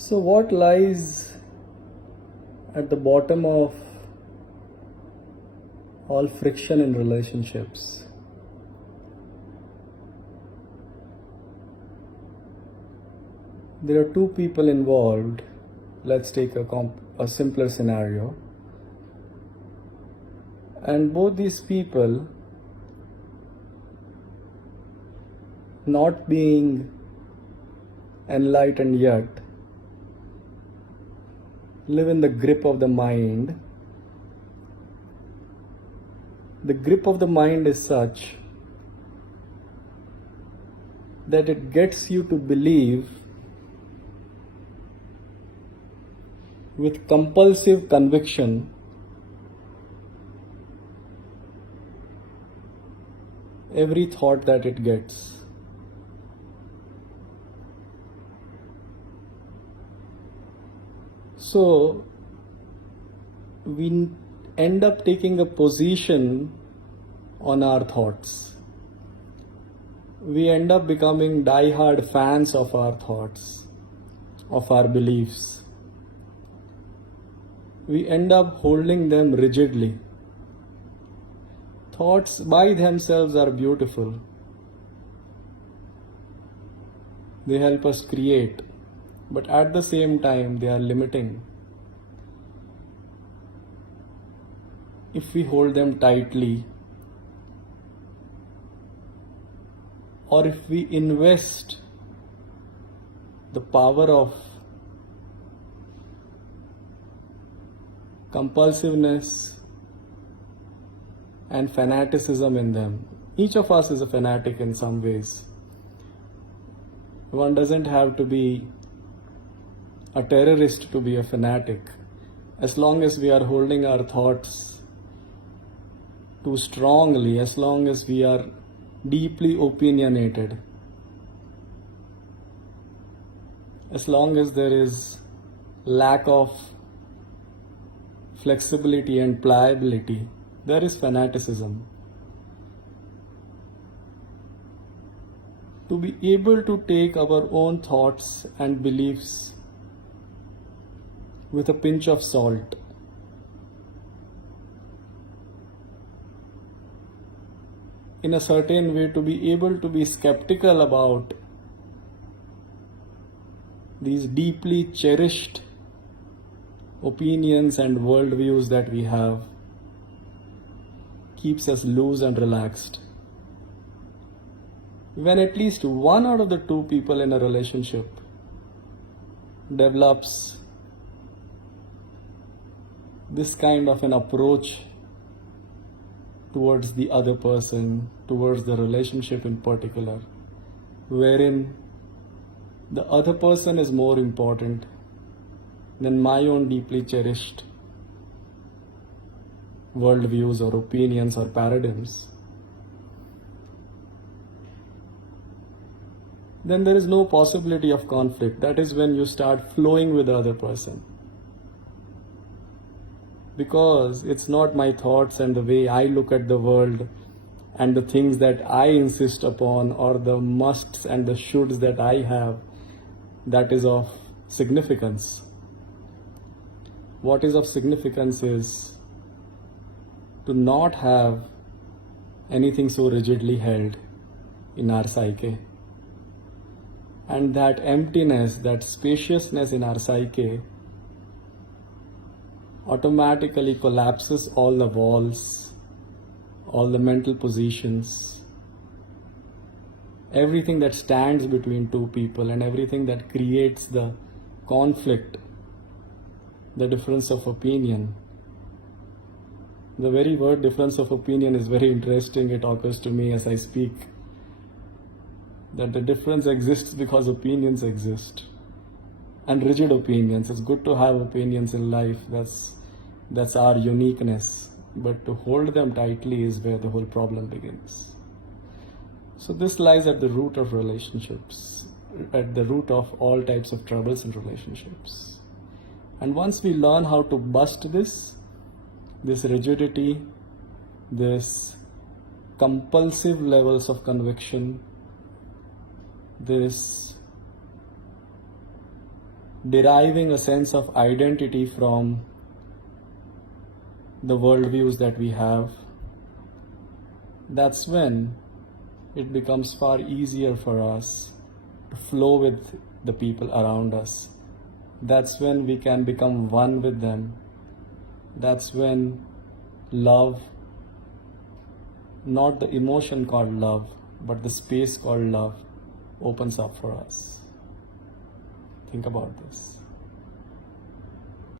So, what lies at the bottom of all friction in relationships? There are two people involved. Let's take a simpler scenario. And both these people, not being enlightened yet, live in the grip of the mind. The grip of the mind is such that it gets you to believe with compulsive conviction every thought that it gets. So we end up taking a position on our thoughts. We end up becoming diehard fans of our thoughts, of our beliefs. We end up holding them rigidly. Thoughts by themselves are beautiful. They help us create, but at the same time they are limiting. If we hold them tightly, or if we invest the power of compulsiveness and fanaticism in them. Each of us is a fanatic in some ways. One doesn't have to be a terrorist to be a fanatic. As long as we are holding our thoughts too strongly, as long as we are deeply opinionated, as long as there is lack of flexibility and pliability, there is fanaticism. To be able to take our own thoughts and beliefs with a pinch of salt, in a certain way, to be able to be skeptical about these deeply cherished opinions and worldviews that we have, keeps us loose and relaxed. When at least one out of the two people in a relationship develops this kind of an approach towards the other person, towards the relationship in particular, wherein the other person is more important than my own deeply cherished worldviews or opinions or paradigms, then there is no possibility of conflict. That is when you start flowing with the other person. Because it's not my thoughts and the way I look at the world and the things that I insist upon, or the musts and the shoulds that I have, that is of significance. What is of significance is to not have anything so rigidly held in our psyche. And that emptiness, that spaciousness in our psyche automatically collapses all the walls, all the mental positions, everything that stands between two people and everything that creates the conflict, the difference of opinion. The very word difference of opinion is very interesting. It occurs to me as I speak that the difference exists because opinions exist. And rigid opinions. It's good to have opinions in life. That's our uniqueness. But to hold them tightly is where the whole problem begins. So this lies at the root of relationships, at the root of all types of troubles in relationships. And once we learn how to bust this rigidity, this compulsive levels of conviction, this deriving a sense of identity from the worldviews that we have, that's when it becomes far easier for us to flow with the people around us. That's when we can become one with them. That's when love, not the emotion called love, but the space called love, opens up for us. Think about this.